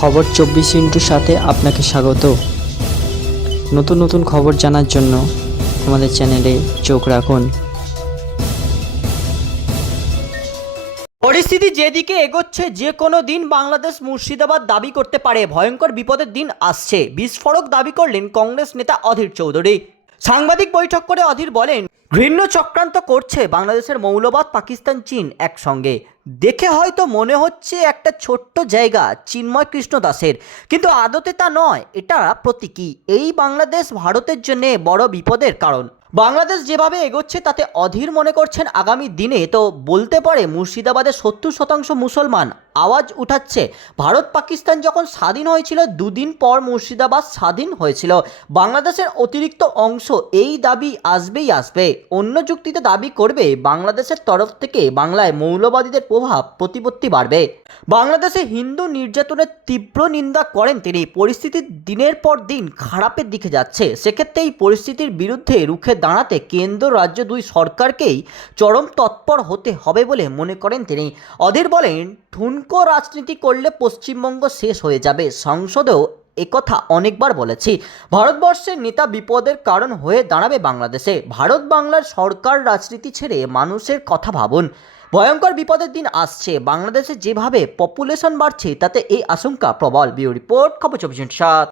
খবর চব্বিশ ইন্টুর সাথে আপনাকে স্বাগত। নতুন নতুন খবর জানার জন্য আমাদের চ্যানেলে চোখ রাখুন। পরিস্থিতি যেদিকে এগোচ্ছে, যে কোনো দিন বাংলাদেশ মুর্শিদাবাদ দাবি করতে পারে। ভয়ঙ্কর বিপদের দিন আসছে। বিস্ফোরক দাবি করলেন কংগ্রেস নেতা অধীর চৌধুরী। সাংবাদিক বৈঠক করে অধীর বলেন ঘৃণ্য চক্রান্ত করছে বাংলাদেশের মৌলবাদ, পাকিস্তান, চীন একসঙ্গে। দেখে হয়তো মনে হচ্ছে একটা ছোট্ট জায়গা চিন্ময় কৃষ্ণ দাসের, কিন্তু আদতে তা নয় এটা প্রতীকী। এই বাংলাদেশ ভারতের জন্য বড় বিপদের কারণ। বাংলাদেশ যেভাবে এগোচ্ছে, তাতে অধীর মনে করছেন আগামী দিনে, তো বলতে পারে মুর্শিদাবাদের সত্তর শতাংশ মুসলমান। আওয়াজ উঠাচ্ছে। ভারত পাকিস্তান যখন স্বাধীন হয়েছিল, দুদিন পর মুর্শিদাবাদ স্বাধীন হয়েছিল। বাংলাদেশের অতিরিক্ত অংশ এই দাবি আসবেই আসবে। অন্য যুক্তিতে দাবি করবে, বাংলাদেশের তরফ থেকে বাংলায় মৌলবাদীদের প্রভাব, প্রতিপত্তি বাড়বে। বাংলাদেশে হিন্দু নির্যাতনের তীব্র নিন্দা করেন তিনি। পরিস্থিতি দিনের পর দিন খারাপের দিকে যাচ্ছে। সেক্ষেত্রে এই পরিস্থিতির বিরুদ্ধে রুখে দাঁড়াতে কেন্দ্র, রাজ্য দুই সরকারকেই চরম তৎপর হতে হবে বলে মনে করেন তিনি। অধীর বলেন ঠুনকো রাজনীতি করলে পশ্চিমবঙ্গ শেষ হয়ে যাবে। সংসদেও একথা অনেকবার বলেছি। ভারতবর্ষের নেতা বিপদের কারণ হয়ে দাঁড়াবে বাংলাদেশে। ভারত বাংলার সরকার রাজনীতি ছেড়ে মানুষের কথা ভাবুন। ভয়ঙ্কর বিপদের দিন আসছে। বাংলাদেশে যেভাবে পপুলেশন বাড়ছে, তাতে এই আশঙ্কা প্রবল। বিউ রিপোর্ট, খবর চব্বিশ সাত।